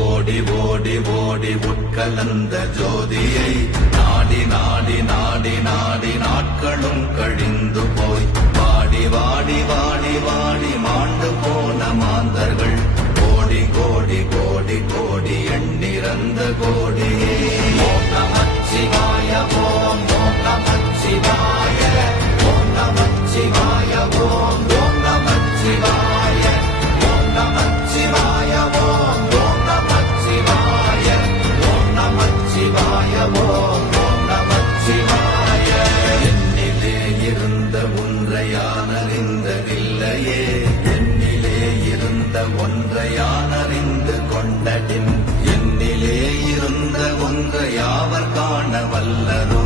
ஓடி ஓடி ஓடி உட்கலந்த ஜோதியை நாடி நாடி நாடி நாடி நாட்களும் கழிந்து போய் வாடி வாடி வாடி வாடி மாண்டு போன மாந்தர்கள் கோடி கோடி கோடி கோடி எண்ணிறந்த கோடியே. ஓம் நமச்சிவாய ஓம் ஓம் நமச்சிவாய ஓம் நமச்சிவாய ஓம் ஓம் நமச்சிவாய ஓம் நமச்சிவாய ஓம் ஓம் நமச்சிவாய ஓம் நமச்சிவாய ஓம் ஓம் நமச்சிவாய. என்னிலே இருந்த ஒன்றை யான் அறிந்ததில்லையே, என்னிலே இருந்த ஒன்றை யான் அறிந்து கொண்டடின், என்னிலே இருந்த ஒன்றை யாவர் காண வல்லரோ.